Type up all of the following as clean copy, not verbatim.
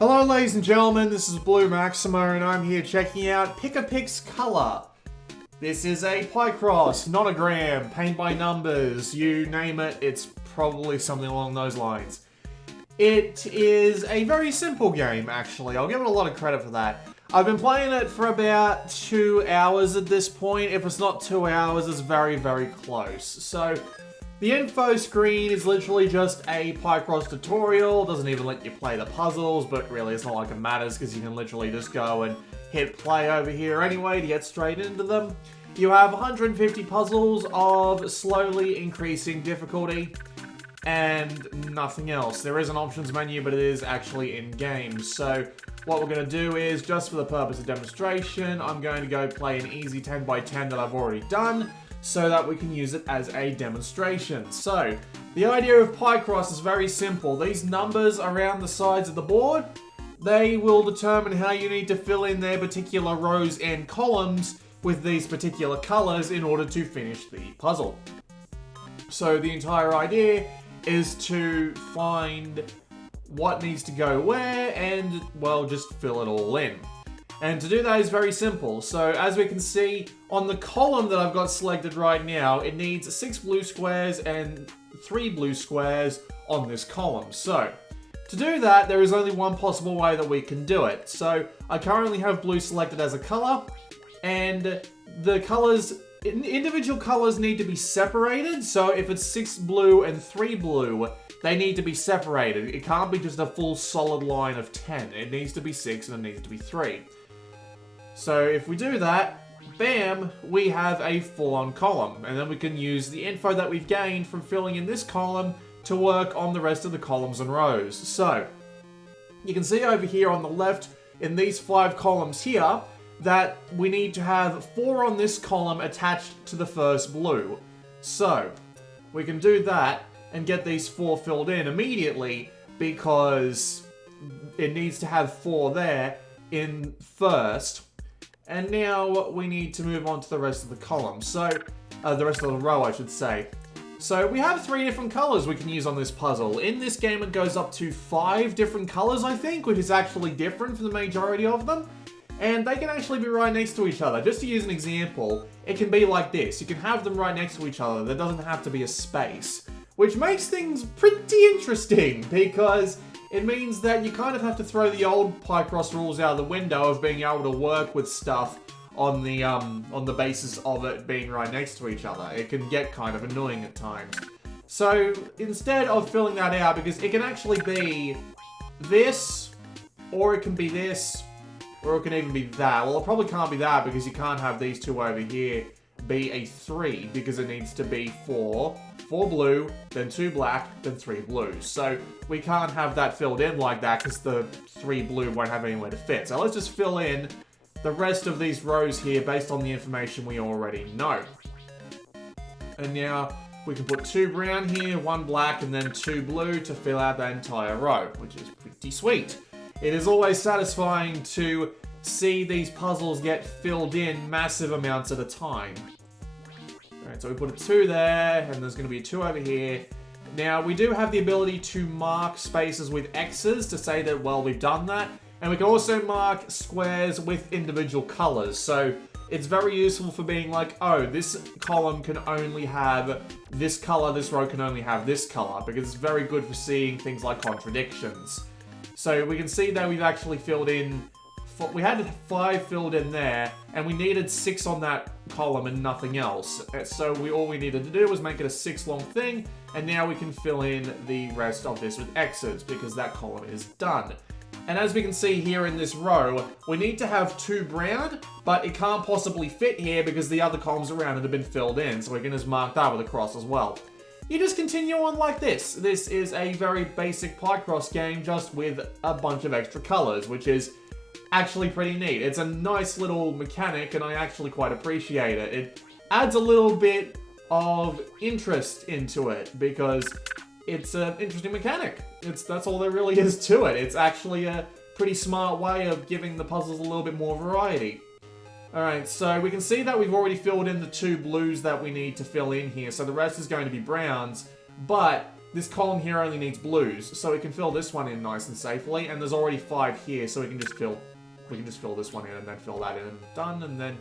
Hello ladies and gentlemen, this is Blue Maximo and I'm here checking out Pic-a-Pix Color. This is a Picross, nonogram, paint by numbers, you name it, it's probably something along those lines. It is a very simple game actually, I'll give it a lot of credit for that. I've been playing it for about 2 hours at this point. If it's not 2 hours, it's very, very close. So, the info screen is literally just a Picross tutorial. Doesn't even let you play the puzzles, but really it's not like it matters because you can literally just go and hit play over here anyway to get straight into them. You have 150 puzzles of slowly increasing difficulty and nothing else. There is an options menu, but it is actually in-game. So what we're going to do is, just for the purpose of demonstration, I'm going to go play an easy 10 by 10 that I've already done, so that we can use it as a demonstration. So, the idea of Picross is very simple. These numbers around the sides of the board, they will determine how you need to fill in their particular rows and columns with these particular colors in order to finish the puzzle. So the entire idea is to find what needs to go where and, well, just fill it all in. And to do that is very simple. So as we can see on the column that I've got selected right now, it needs 6 blue squares and 3 blue squares on this column. So to do that, there is only one possible way that we can do it. So I currently have blue selected as a color, and the colors, individual colors need to be separated. So if it's 6 blue and 3 blue, they need to be separated. It can't be just a full solid line of 10. It needs to be 6 and it needs to be 3. So if we do that, bam, we have a full-on column. And then we can use the info that we've gained from filling in this column to work on the rest of the columns and rows. So, you can see over here on the left, in these 5 columns here, that we need to have 4 on this column attached to the first blue. So, we can do that and get these 4 filled in immediately because it needs to have 4 there in first. And now we need to move on to the rest of the column. So, the rest of the row, I should say. So we have 3 different colors we can use on this puzzle. In this game, it goes up to 5 different colors, I think, which is actually different from the majority of them. And they can actually be right next to each other. Just to use an example, it can be like this. You can have them right next to each other. There doesn't have to be a space. Which makes things pretty interesting, because it means that you kind of have to throw the old Picross rules out of the window of being able to work with stuff on the basis of it being right next to each other. It can get kind of annoying at times. So instead of filling that out, because it can actually be this, or it can be this, or it can even be that. Well, it probably can't be that because you can't have these 2 over here be a 3, because it needs to be 4 blue, then 2 black, then 3 blues. So we can't have that filled in like that because the 3 blue won't have anywhere to fit. So let's just fill in the rest of these rows here based on the information we already know. And now we can put 2 brown here, 1 black, and then 2 blue to fill out that entire row, which is pretty sweet. It is always satisfying to see these puzzles get filled in massive amounts at a time. Alright, so we put a 2 there, and there's going to be a 2 over here. Now, we do have the ability to mark spaces with X's to say that, well, we've done that. And we can also mark squares with individual colors. So it's very useful for being like, oh, this column can only have this color, this row can only have this color, because it's very good for seeing things like contradictions. So we can see that we've actually filled in, we had 5 filled in there, and we needed 6 on that column and nothing else. So all we needed to do was make it a 6-long thing, and now we can fill in the rest of this with X's, because that column is done. And as we can see here in this row, we need to have 2 brown, but it can't possibly fit here because the other columns around it have been filled in, so we can just mark that with a cross as well. You just continue on like this. This is a very basic Picross game, just with a bunch of extra colors, which is actually pretty neat. It's a nice little mechanic, and I actually quite appreciate it. It adds a little bit of interest into it, because it's an interesting mechanic. That's all there really is to it. It's actually a pretty smart way of giving the puzzles a little bit more variety. Alright, so we can see that we've already filled in the 2 blues that we need to fill in here, so the rest is going to be browns. But this column here only needs blues, so we can fill this one in nice and safely, and there's already 5 here, so we can just fill this one in and then fill that in and done, and then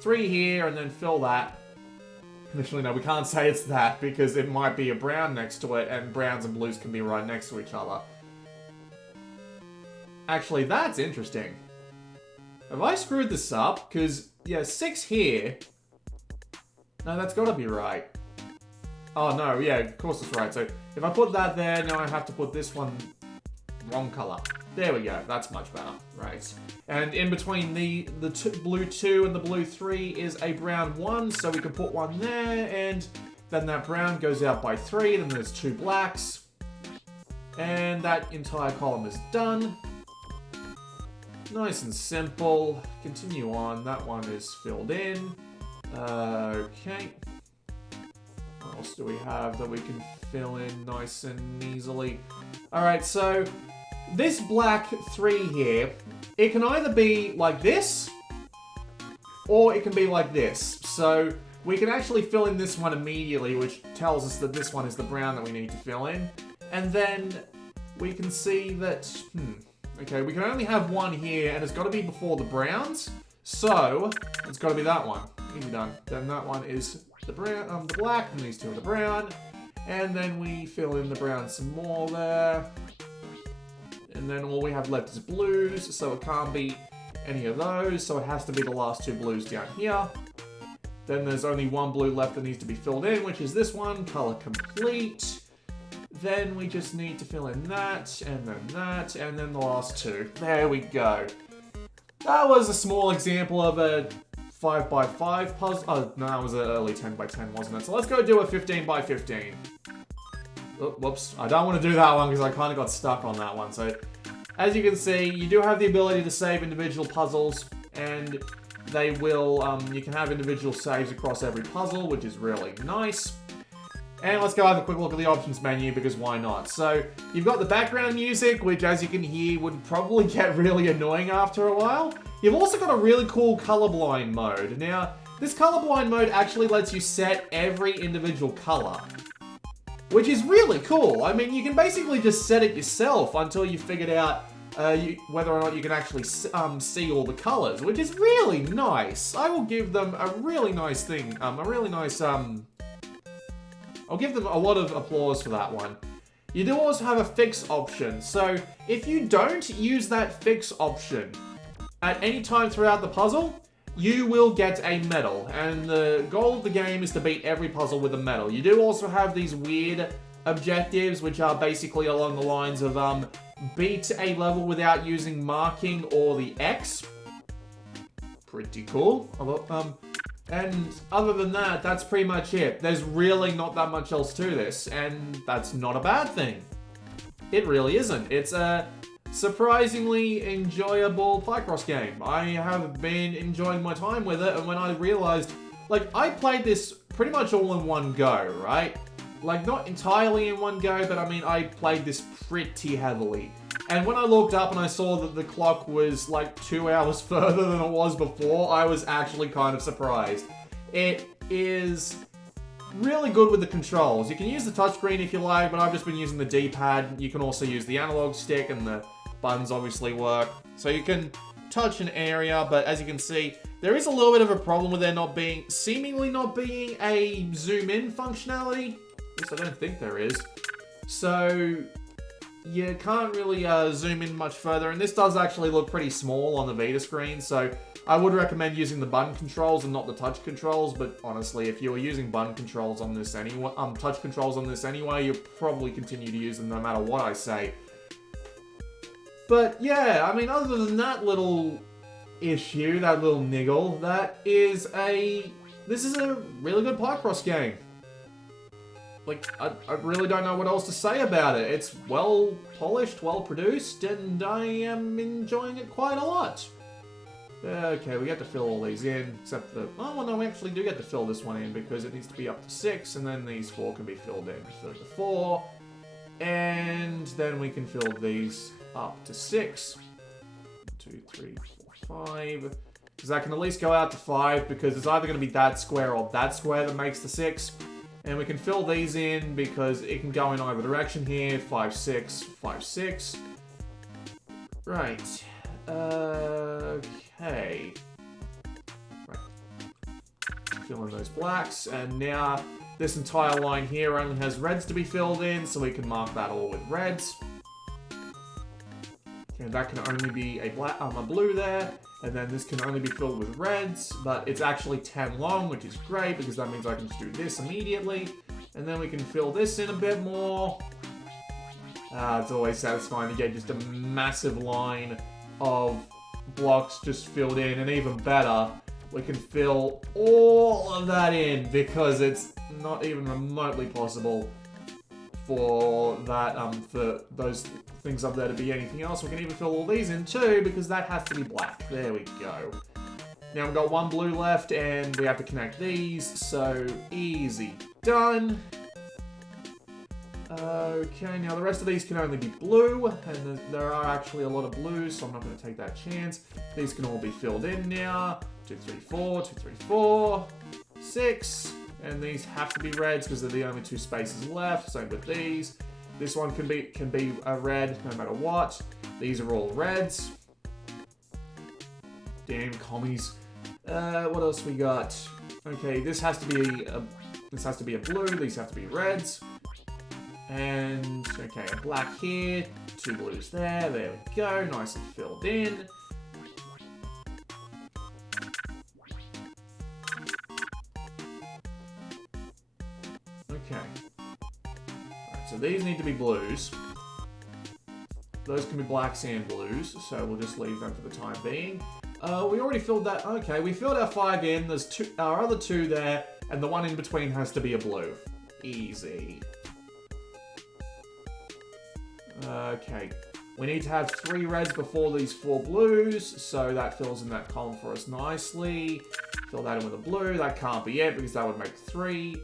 3 here and then fill that. Initially, no, we can't say it's that because it might be a brown next to it, and browns and blues can be right next to each other. Actually, that's interesting. Have I screwed this up? Because, yeah, 6 here. No, that's got to be right. Oh, no, yeah, of course it's right. So, if I put that there, now I have to put this one wrong color. There we go, that's much better. Right. And in between the blue 2 and the blue 3 is a brown 1, so we can put one there, and then that brown goes out by 3, then there's 2 blacks. And that entire column is done. Nice and simple. Continue on. That one is filled in. Okay. What else do we have that we can fill in nice and easily? Alright, so this black 3 here, it can either be like this, or it can be like this. So we can actually fill in this one immediately, which tells us that this one is the brown that we need to fill in. And then we can see that, okay, we can only have one here, and it's got to be before the browns. So it's got to be that one. Easy done. Then that one is the brown, the black, and these two are the brown. And then we fill in the brown some more there. And then all we have left is blues, so it can't be any of those, so it has to be the last 2 blues down here. Then there's only 1 blue left that needs to be filled in, which is this one, color complete. Then we just need to fill in that, and then the last 2. There we go. That was a small example of a 5x5 puzzle. Oh, no, that was an early 10x10, wasn't it? So let's go do a 15x15. Oh, whoops. I don't want to do that one because I kind of got stuck on that one. So, as you can see, you do have the ability to save individual puzzles, and they will, you can have individual saves across every puzzle, which is really nice. And let's go have a quick look at the options menu, because why not? So, you've got the background music, which, as you can hear, would probably get really annoying after a while. You've also got a really cool colorblind mode. Now, this colorblind mode actually lets you set every individual color, which is really cool. I mean, you can basically just set it yourself until you've figured out whether or not you can actually see all the colors, which is really nice. I will give them a really nice thing, I'll give them a lot of applause for that one. You do also have a fix option, so if you don't use that fix option at any time throughout the puzzle, you will get a medal, and the goal of the game is to beat every puzzle with a medal. You do also have these weird objectives, which are basically along the lines of beat a level without using marking or the X. Pretty cool. And other than that, that's pretty much it. There's really not that much else to this, and that's not a bad thing. It really isn't. It's a surprisingly enjoyable Picross game. I have been enjoying my time with it, and when I realized, like, I played this pretty much all in one go, right? Like, not entirely in one go, but I mean, I played this pretty heavily. And when I looked up and I saw that the clock was like 2 hours further than it was before, I was actually kind of surprised. It is really good with the controls. You can use the touchscreen if you like, but I've just been using the D-pad. You can also use the analog stick, and the buttons obviously work. So you can touch an area, but as you can see, there is a little bit of a problem with there seemingly not being a zoom in functionality. At least I don't think there is. So you can't really zoom in much further, and this does actually look pretty small on the Vita screen, so I would recommend using the button controls and not the touch controls, but honestly, if you were using button controls on this anyway, touch controls on this anyway, you'll probably continue to use them no matter what I say. But yeah, I mean, other than that little issue, that little niggle, this is a really good Picross game. Like, I really don't know what else to say about it. It's well polished, well produced, and I am enjoying it quite a lot. Okay, we get to fill all these in, except the... Oh, well, no, we actually do get to fill this one in, because it needs to be up to 6, and then these 4 can be filled in. So to 4, and then we can fill these up to 6. 2, 3, 4, 5. Because that can at least go out to 5, because it's either going to be that square or that square that makes the 6. And we can fill these in because it can go in either direction here. 5, 6, 5, 6. Right. Okay. Right. Fill in those blacks. And now this entire line here only has reds to be filled in, so we can mark that all with reds. And that can only be a blue there. And then this can only be filled with reds, but it's actually 10 long, which is great because that means I can just do this immediately. And then we can fill this in a bit more. It's always satisfying to get just a massive line of blocks just filled in. And even better, we can fill all of that in because it's not even remotely possible for that, for those things up there to be anything else. We can even fill all these in too, because that has to be black. There we go. Now we've got one blue left, and we have to connect these, so easy. Done. Okay, now the rest of these can only be blue, and there are actually a lot of blues, so I'm not going to take that chance. These can all be filled in now. 2, 3, 4, 2, 3, 4, 6. And these have to be reds because they're the only 2 spaces left. Same with these. This one can be a red no matter what. These are all reds. Damn commies. What else we got? Okay, this has to be a blue. These have to be reds. And okay, a black here. 2 blues there. There we go. Nice and filled in. Okay. Right, so these need to be blues. Those can be blacks and blues, so we'll just leave them for the time being. We already filled that. Okay, we filled our 5 in. There's our other 2 there, and the one in between has to be a blue. Easy. Okay. We need to have 3 reds before these 4 blues, so that fills in that column for us nicely. Fill that in with a blue. That can't be it, because that would make 3.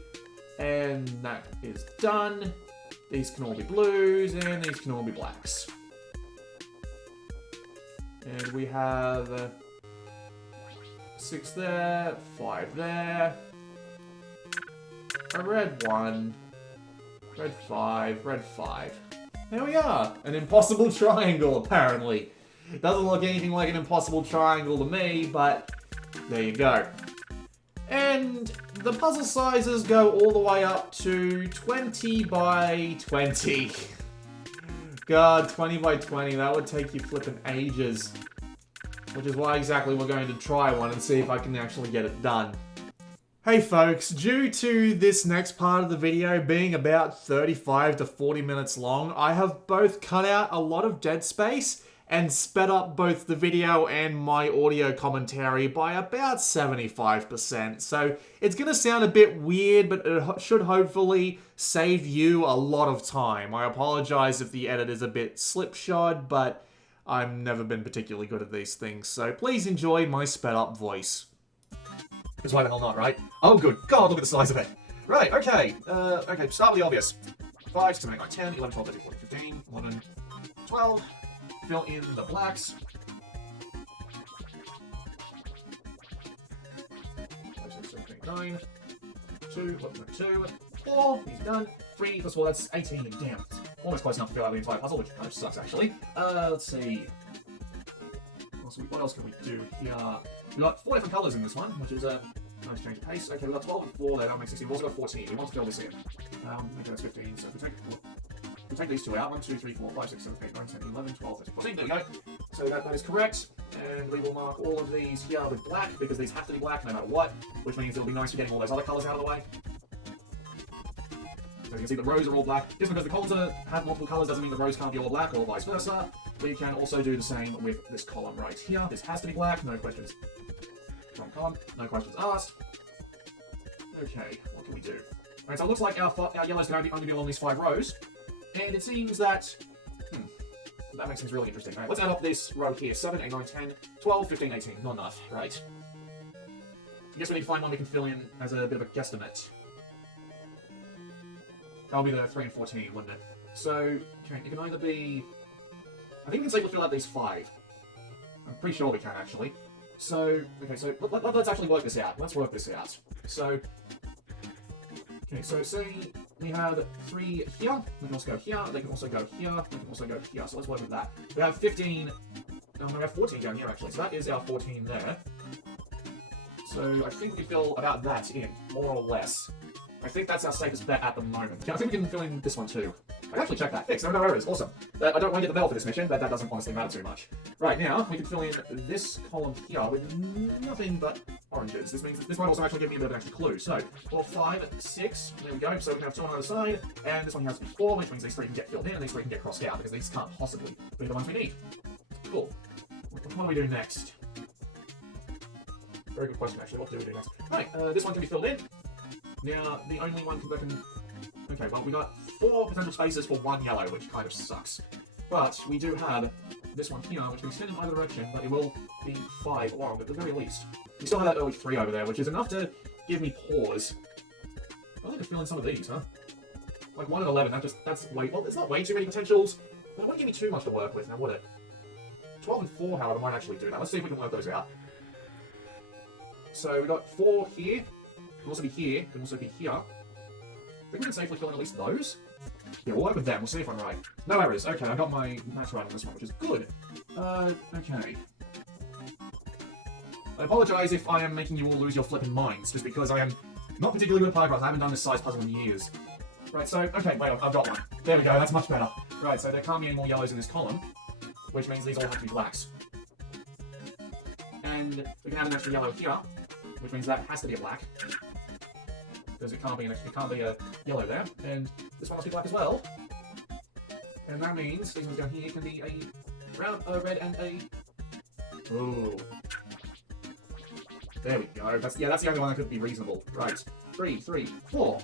And that is done. These can all be blues, and these can all be blacks. And we have 6 there, 5 there. A red 1, red 5, red 5. There we are! An impossible triangle, apparently. It doesn't look anything like an impossible triangle to me, but there you go. And the puzzle sizes go all the way up to 20 by 20. God, 20 by 20, that would take you flipping ages. Which is why exactly we're going to try one and see if I can actually get it done. Hey folks, due to this next part of the video being about 35 to 40 minutes long, I have both cut out a lot of dead space and sped up both the video and my audio commentary by about 75%. So it's going to sound a bit weird, but it should hopefully save you a lot of time. I apologize if the edit is a bit slipshod, but I've never been particularly good at these things, so please enjoy my sped up voice. Because why the hell not, right? Oh good god, look at the size of it! Right, okay, start with the obvious. 5, 6, 7, 8, 9, 10, 11, 12, 13, 14, 15, 11, 12. Fill in the blacks. 5, 6, 7, 8, 9. 2, 2, 4. He's done. 3 plus 4, that's 18. Damn. Almost close enough to fill out the entire puzzle, which kind of sucks, actually. Let's see. What else can we do here? We've got 4 different colours in this one, which is a nice change of pace. Okay, we've got 12 and 4 there, that'll make 16. We've also got 14. We want to fill this in. Okay, that's 15, so if we take these 2 out, 1, 2, 3, 4, 5, 6, 7, 8, 9, 10, 11, 12, 13, 14, there we go. So that is correct, and we will mark all of these here with black, because these have to be black no matter what, which means it'll be nice for getting all those other colours out of the way. So you can see the rows are all black. Just because the columns have multiple colours doesn't mean the rows can't be all black, or vice versa. We can also do the same with this column right here. This has to be black, no questions. Column, no questions asked. Okay, what can we do? Alright, so it looks like our yellows can only be along these 5 rows. And it seems that... that makes things really interesting. Alright, let's add up this row here. 7, 8, 9, 10, 12, 15, 18. Not enough. Right. I guess we need to find one we can fill in as a bit of a guesstimate. That'll be the 3 and 14, wouldn't it? So, okay, it can either be... I think we can safely fill out these 5. I'm pretty sure we can, actually. So, okay, so let's actually work this out. Let's work this out. So, Okay, so say we have 3 here, we can also go here, they can also go here, we can also go here, so let's work with that. We have 15, no, we have 14 down here actually, so that is our 14 there. So I think we fill about that in, more or less. I think that's our safest bet at the moment. Yeah, I think we can fill in this one too. I actually checked that. Fixed. No errors. Awesome. I don't want to get the bell for this mission, but that doesn't honestly matter too much. Right, now, we can fill in this column here with nothing but oranges. This means this might also actually give me a bit of an extra clue. So, 4, 5, 6. There we go. So we can have 2 on either side, and this one has to be 4, which means these 3 can get filled in, and these 3 can get crossed out, because these can't possibly be the ones we need. Cool. What do we do next? Very good question, actually. What do we do next? Right, this one can be filled in. Now, the only one that can... Okay, well, we got 4 potential spaces for 1 yellow, which kind of sucks. But we do have this one here, which can extend in either direction, but it will be 5 long at the very least. We still have that early 3 over there, which is enough to give me pause. I'd like to fill in some of these, huh? Like 1 and 11, that's way... Well, there's not way too many potentials, but it wouldn't give me too much to work with now, would it? 12 and 4, however, might actually do that. Let's see if we can work those out. So we got 4 here. Can also be here. Can also be here. I think we can safely fill in at least those. Yeah, we'll work with them. We'll see if I'm right. No errors. Okay, I got my math right on this one, which is good. Okay. I apologise if I am making you all lose your flipping minds, just because I am not particularly good at pie graphs. I haven't done this size puzzle in years. Right, so, okay, wait, I've got one. There we go, that's much better. Right, so there can't be any more yellows in this column, which means these all have to be blacks. And we can add an extra yellow here, which means that has to be a black. Because it can't be a yellow there, and this one must be black as well. And that means these ones down here can be a brown, a red, and a... Ooh. There we go. That's the only one that could be reasonable. Right. 3, 3, 4.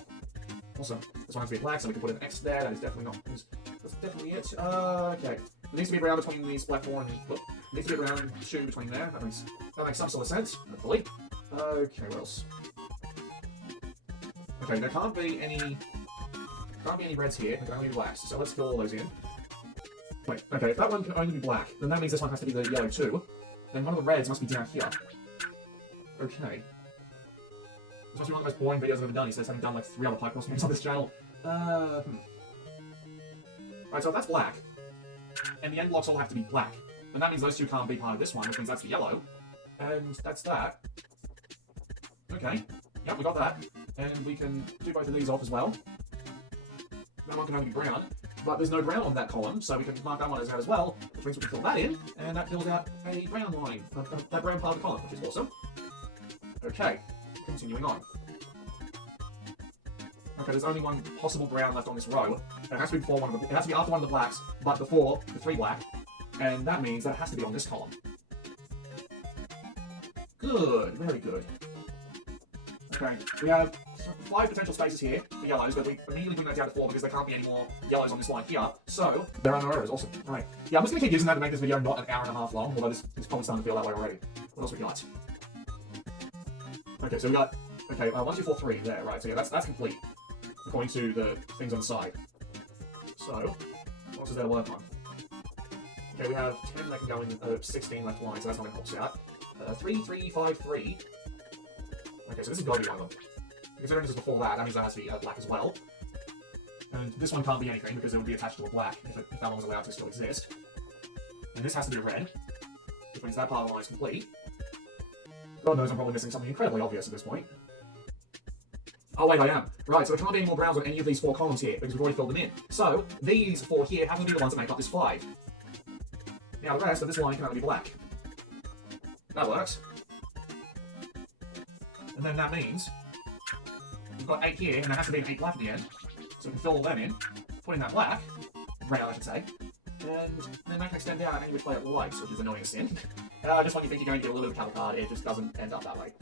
Awesome. This one has to be black, so we can put an X there. That is definitely not... That's definitely it. Okay. It needs to be brown between these black 4 and... Look. It needs to be brown 2 between there. That makes some sort of sense, hopefully. Okay, what else? Okay, there can't be any reds here. There can only be blacks. So let's fill all those in. Wait, okay, if that one can only be black, then that means this one has to be the yellow too. Then one of the reds must be down here. Okay. This must be one of the most boring videos I've ever done. He says having done like 3 other Pie-Cross games on this channel. Right, so if that's black, and the end blocks all have to be black, then that means those 2 can't be part of this one, which means that's the yellow. And that's that. Okay. Yep, we got that. And we can do both of these off as well. That one can only be brown, but there's no brown on that column, so we can mark that one as out as well, which means we can fill that in, and that fills out a brown line, that brown part of the column, which is awesome. Okay, continuing on. Okay, there's only one possible brown left on this row. It has to be before it has to be after one of the blacks, but before the 3 black, and that means that it has to be on this column. Good, very good. Okay, we have 5 potential spaces here for yellows, but we immediately bring that down to 4 because there can't be any more yellows on this line here. So, there are no errors. Awesome. Alright. Yeah, I'm just going to keep using that to make this video not an hour and a half long, although this is probably starting to feel that way already. What else we got? Okay, so we got... Okay, 1, 2, 4, 3 there, right. So yeah, that's complete, according to the things on the side. So, what else is there to work on? Okay, we have 10 that can go in 16 left lines, so that's not going to help us out. 3, 3, 5, 3. Okay, so this has got to be one of them. Considering this is before that means that has to be black as well. And this one can't be anything because it would be attached to a black if that one was allowed to still exist. And this has to be a red, which means that part of the line is complete. God knows I'm probably missing something incredibly obvious at this point. Oh wait, I am. Right, so there can't be any more browns on any of these 4 columns here because we've already filled them in. So, these 4 here have to be the ones that make up this 5. Now the rest of this line can only be black. That works. And then that means we've got 8 here, and there has to be an 8 black at the end. So we can fill all them in, put in that black, brown I should say, and then that can extend out any which way it likes, which is annoying as sin. Just when you think you're going to get a little bit of cattle card, it just doesn't end up that way.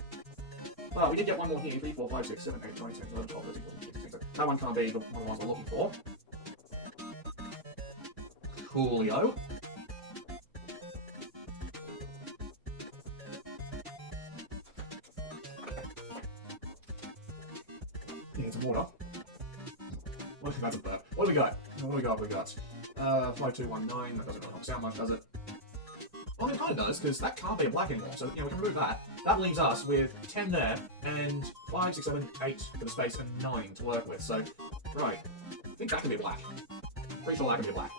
Well, we did get one more here, 3, 4, 5, 6, 7, 8, 9, 10, 11, 12, 13, 14, 15, 16. That one can't be one of the ones we're looking for. Coolio. Need some water. That's a burp. What do we got? 5219, that doesn't really sound much, does it? Well, it kind of does, because that can't be a black anymore, so, we can remove that. That leaves us with 10 there, and 5, 6, 7, 8 for the space, and 9 to work with, so, right. I think that can be a black. Pretty sure that can be a black.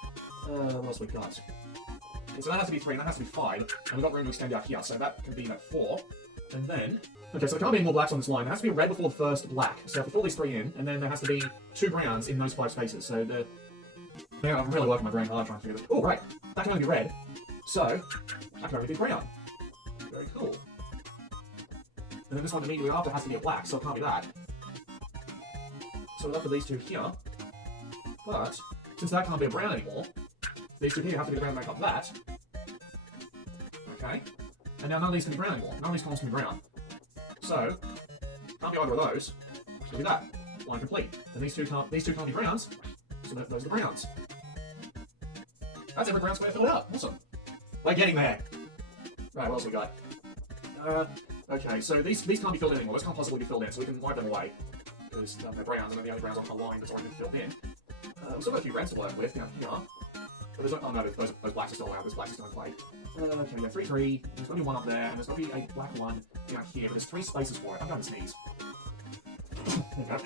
What else we got? Okay, so that has to be 3, and that has to be 5, and we've got room to extend out here, so that can be at 4. And then... Okay, so there can't be any more blacks on this line. There has to be a red before the first black. So if we fill these 3 in, and then there has to be 2 browns in those 5 spaces. So the... Yeah, I'm really working my brain hard trying to figure this... Oh, right. That can only be red. So, that can only be brown. Very cool. And then this one immediately after has to be a black, so it can't be that. So we're left with these 2 here. But, since that can't be a brown anymore, these 2 here have to be the brown to make up that. Okay. And now none of these can be brown anymore. None of these columns can be brown. So, can't be either of those. Look at that. Line complete. And these two can't be browns, so those are the browns. That's every brown square filled out. Awesome. We're getting there. Right, what else we got? Okay, so these can't be filled in anymore. Those can't possibly be filled in, so we can wipe them away. Because they're browns, and they're the only browns on the line that's already been filled in. We've still got a few reds to work with down here. But there's no, oh no, those blacks are still allowed. Those blacks are still in play. Okay, we got 3, 3. There's going to be 1 up there, and there's going to be a black one down here, but there's 3 spaces for it. I'm going to sneeze. There we go.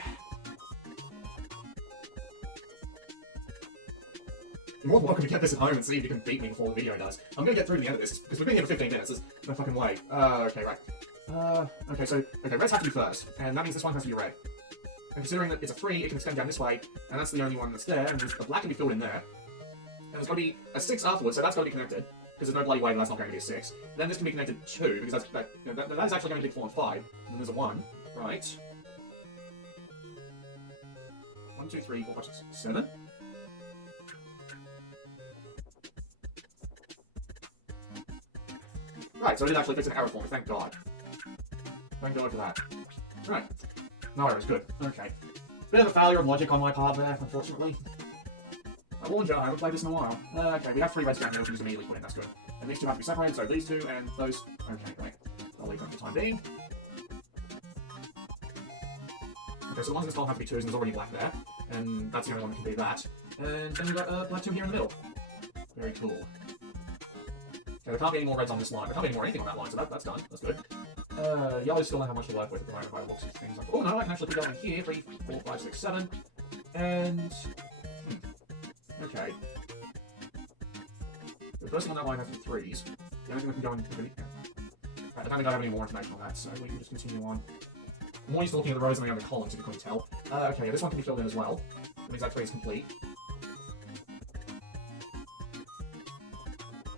You're more than welcome to get this at home and see if you can beat me before the video does. I'm going to get through to the end of this, because we've been here for 15 minutes. There's no fucking way. Okay, right. Okay, reds have to be first, and that means this one has to be red. And considering that it's a 3, it can extend down this way, and that's the only one that's there, and the black can be filled in there. And there's going to be a 6 afterwards, so that's got to be connected. Because there's no bloody way that that's not going to be a 6. Then this can be connected to 2, because that is actually going to be 4 and 5. And then there's a 1, right? 1, 2, 3, 4, 5, 6, 7. Right, so it did actually fix an error for me, thank God. Thank God for that. Right. No errors, good. Okay. Bit of a failure of logic on my part there, unfortunately. I warned you, I haven't played this in a while. Okay, we have 3 reds down here, which we just immediately put in, that's good. And these 2 have to be separated, so these 2 and those... Okay, great. I'll leave them for the time being. Okay, so the ones in this column have to be 2s, and there's already black there. And that's the only one that can be that. And then we've got black 2 here in the middle. Very cool. Okay, there can't be any more reds on this line. There can't be any more anything on that line, so that's done. That's good. Yellows still don't have much to work with at the moment by the looks of things. Like, oh no, I can actually put that in here. 3, 4, 5, 6, 7. And... Okay. The first thing on that line has to be 3s. The only thing that can go in... Right, I don't think I have any more information on that, so we can just continue on. I'm more used to looking at the rows than the other columns, if you couldn't tell. Okay, this one can be filled in as well. That means that 3 is complete.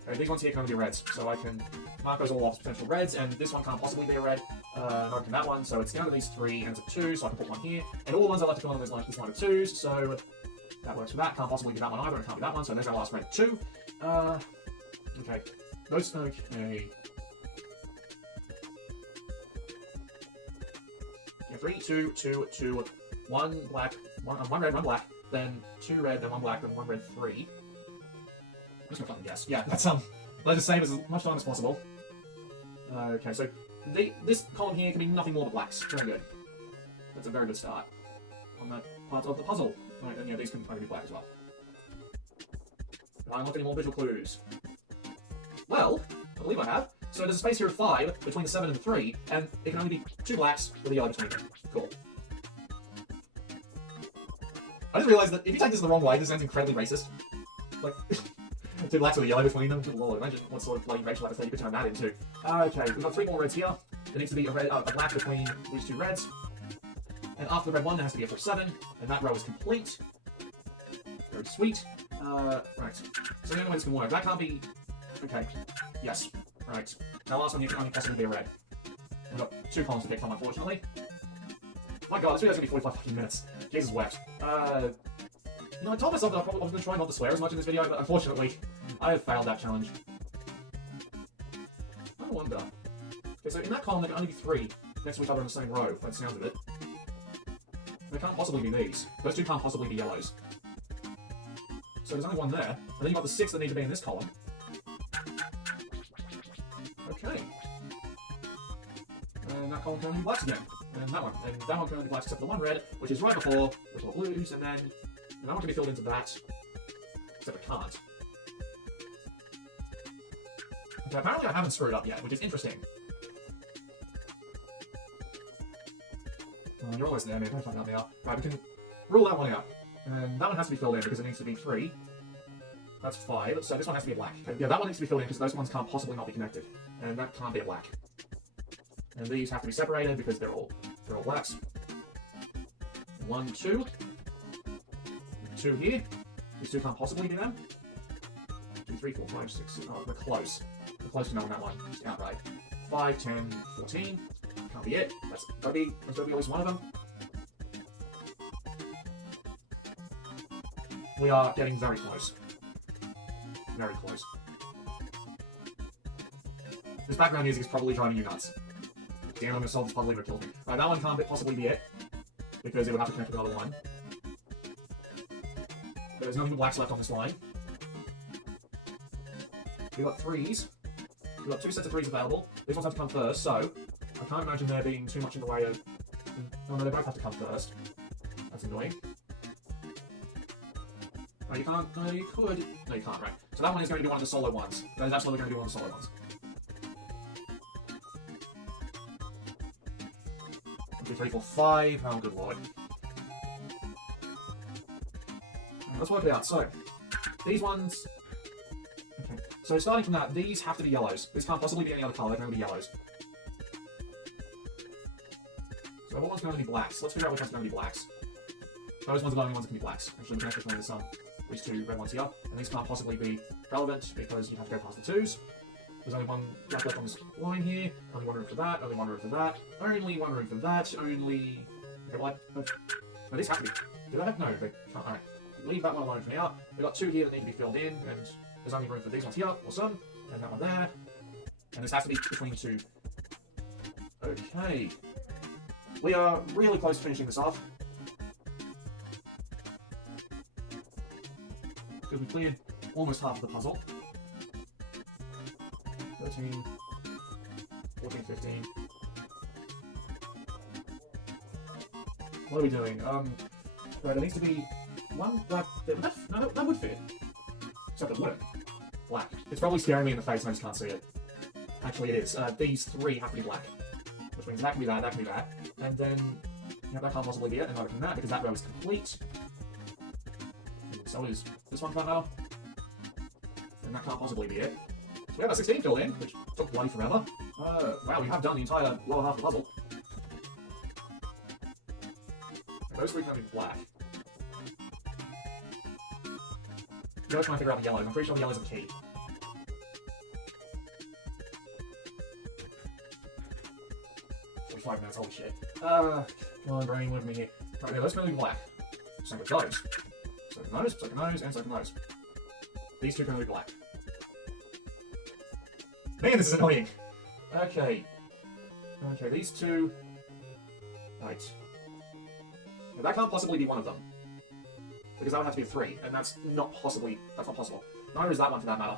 Okay, these ones here can only be reds, so I can mark those all off as potential reds, and this one can't possibly be a red, nor can that one, so it's down to these 3, and it's a 2, so I can put 1 here. And all the ones I left to fill in this line are 2s, so that works for that. Can't possibly be that one either, and it can't be that one, so there's our last red 2. Okay. Those, okay. Yeah, 3, 2, 2, 2, 1 black, 1 red, 1 black, then 2 red, then 1 black, then 1 red, 3. I'm just gonna fucking guess. Yeah, let's just save as much time as possible. Okay, so this column here can be nothing more but blacks. Very good. That's a very good start on that part of the puzzle. Right, and yeah, these can only be black as well. Have I unlocked any more visual clues? Well, I believe I have. So there's a space here of 5 between the 7 and the 3, and it can only be 2 blacks with a yellow between them. Cool. I just realized that if you take this the wrong way, this sounds incredibly racist. Like, 2 blacks with a yellow between them. Good lord, imagine what sort of bloody racial epithet you could turn that into. Okay, we've got 3 more reds here. There needs to be a black between these 2 reds. And after the red 1, there has to be a 4-7, and that row is complete. Very sweet. Right. So the only way this can work, that can't be... Okay. Yes. Right. Now last one here can only possibly be a red. We've got 2 columns to pick from, unfortunately. My god, this video's gonna be 45 fucking minutes. Jesus wept. You know, I told myself that I was gonna try not to swear as much in this video, but unfortunately, I have failed that challenge. I wonder. Okay, so in that column there can only be 3 next to each other in the same row, by the sound of it. They can't possibly be these. Those 2 can't possibly be yellows. So there's only 1 there, and then you've got the 6 that need to be in this column. Okay. And that column can only be blacks again. And that one. And that one can only be blacks except for the 1 red, which is right before the blues, and then that one can be filled into that. Except it can't. Okay, apparently I haven't screwed up yet, which is interesting. Oh, you're always there, man. Don't fuck up now. Right, we can rule that one out. And that one has to be filled in because it needs to be 3. That's 5. So this one has to be a black. Okay, yeah, that one needs to be filled in because those ones can't possibly not be connected. And that can't be a black. And these have to be separated because they're all blacks. 1, 2. 2 here. These 2 can't possibly be them. 2, 3, 4, 5, 6. Oh, we're close. We're close to knowing that one. Just outright. 5, 10, 14. Can't be it. There's gotta be at least one of them. We are getting very close. Very close. This background music is probably driving you nuts. Damn, I'm gonna solve this puzzle even kill me. Right, that one can't possibly be it. Because it would have to connect with another one. There's no even blacks left on this line. We've got 3s. We've got 2 sets of 3s available. These ones have to come first, so I can't imagine there being too much in the way of... Oh no, they both have to come first. That's annoying. Oh, you can't... No, you could... No, you can't, right. So that one is going to be one of the solo ones. That is absolutely going to be one of the solo ones. 1, 2, 3, 4, 5. Oh, good lord. Let's work it out. So, these ones... Okay. So starting from that, these have to be yellows. This can't possibly be any other colour, they're going to be yellows. So what one's going to be blacks? Let's figure out which one's going to be blacks. Those ones are the only ones that can be blacks. Actually, we can actually find these 2 red ones here. And these can't possibly be relevant because you have to go past the 2s. There's only one black left on this line here. Only one room for that, only one room for that. Only one room for that, only... Okay, well, no, these have to be... Do they have? No, they can't. Alright. Leave that one alone for now. We've got 2 here that need to be filled in, and there's only room for these ones here, awesome, and that one there. And this has to be between 2. Okay. We are really close to finishing this off. Because we cleared almost half of the puzzle. 13, 14, 15. What are we doing? Right, there needs to be one black... No, that would fit. Except it wouldn't. Black. It's probably staring me in the face and I just can't see it. Actually, it is. These 3 have to be black. Which means that can be that, that can be that. And then... Yeah, that can't possibly be it, and neither can that, because that row is complete. And so is this one for that matter. And that can't possibly be it. So we have that 16 filled in, which took bloody forever. Wow, we have done the entire lower half of the puzzle. And those 3 can be black. I'm going to try and figure out the yellows. I'm pretty sure the yellows are key. 45 minutes, holy shit. Come on, brain, with me here. Right, yeah, let's go to black. Same with those. So can those, so can those, and so can those. These 2 can be black. Man, this is annoying! Okay. Okay, these 2... Right. Now, that can't possibly be one of them. Because that would have to be a 3, and that's not possible. Neither is that one for that matter.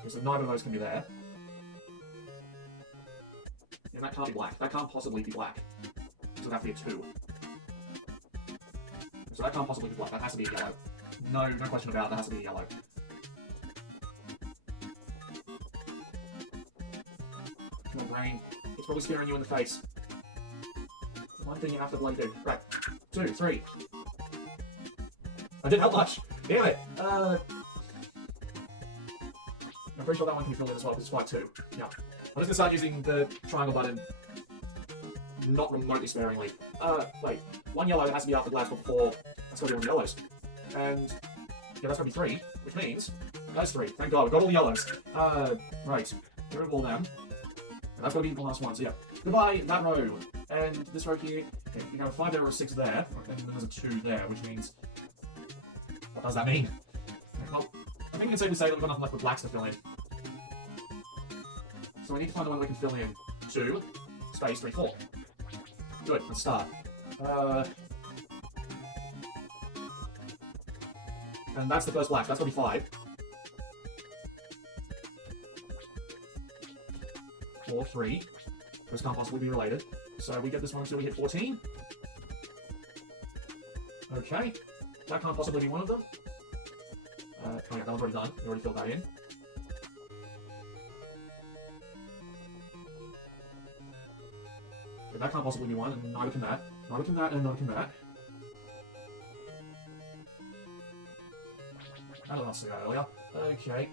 Okay, so neither of those can be there. And that can't be black. That can't possibly be black. So that would have to be a 2. So that can't possibly be black. That has to be a yellow. No question about it. That has to be a yellow. Come on, brain. It's probably staring you in the face. One thing you have to bloody do. Right. 2, 3. I didn't help much. Damn it. I'm pretty sure that one can be filled in as well, because it's quite 2. Yeah. I'm just gonna start using the triangle button not remotely sparingly. Wait. 1 yellow has to be after blacks before... That's gotta be 1 yellows. And... Yeah, that's gotta be 3, which means... That's 3. Thank God, we've got all the yellows. Right. Get rid of all them. And that's gotta be the last one, so yeah. Goodbye, that row. And this row here... Okay, you have a 5 there or a 6 there, and then there's a 2 there, which means... What does that mean? Okay, well, I think we can safely say that we've got enough left with blacks to fill in. So we need to find the one we can fill in 2, space 3, 4. Good, let's start. And that's the first black, that's gonna be 5. 4, 3. Those can't possibly be related. So we get this one until we hit 14. Okay. That can't possibly be one of them. Oh yeah, that one's already done. We already filled that in. That can't possibly be one, and neither can that. Neither can that, and neither can that. How did I not see that earlier? Okay.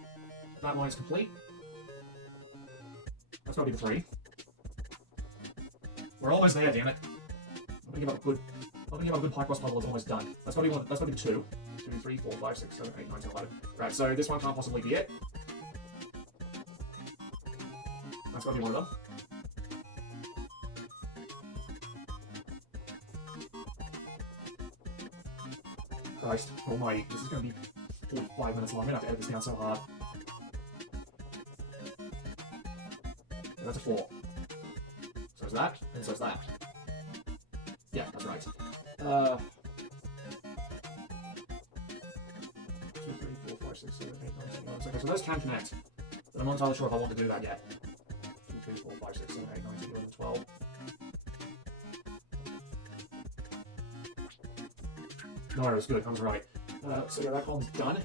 That one is complete. That's gotta be the 3. We're almost there, damn it. I'm gonna give up a good Picross puzzle, it's almost done. That's gotta be one, that's gotta be the 2. 2, 3, 4, 5, 6, 7, 8, 9, 10, 11. Right, so this one can't possibly be it. That's gotta be one of them. Christ almighty, this is gonna be 45 minutes long. I'm gonna have to edit this down so hard. Yeah, that's a 4. So is that, and so is that. Yeah, that's right. 2, 3, 4, 5, 6, 7, 8, 9, 10, 11. Okay, so those can connect. But I'm not entirely sure if I want to do that yet. 2, 3, 4, 5, 6, 7, 8, 9, 10, 11, 12. No, it was good. I was right. So yeah, that column's done.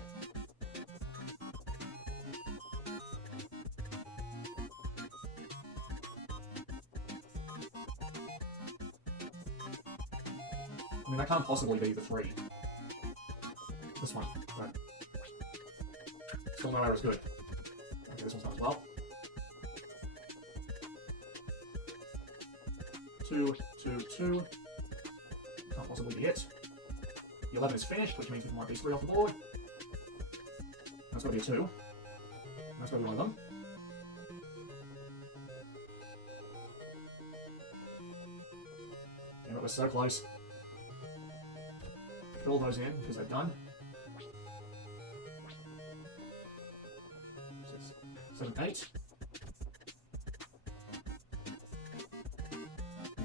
I mean, that can't possibly be the 3. This one. Right. Still no error is good. Okay, this one's done as well. 2, 2, 2. Can't possibly be it. The 11 is finished, which means we might be 3 off the board. That's got to be a 2. That's got to be one of them. Damn it, we're so close. Fill those in, because they're done. 6, 7, 8. Yeah,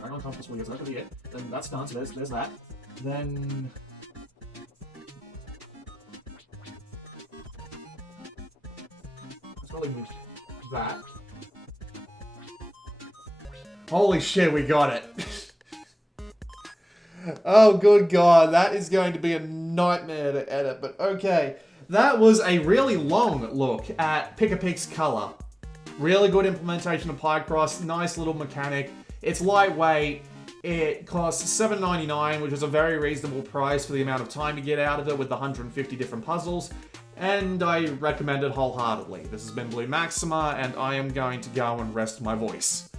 I don't know if this that could be it. Then that's done, so there's that. Then... let's probably move that. Holy shit, we got it! Oh, good God, that is going to be a nightmare to edit, but okay. That was a really long look at Pic-a-Pix color. Really good implementation of Picross, nice little mechanic. It's lightweight, it costs $7.99, which is a very reasonable price for the amount of time you get out of it with the 150 different puzzles, and I recommend it wholeheartedly. This has been Blue Maxima, and I am going to go and rest my voice.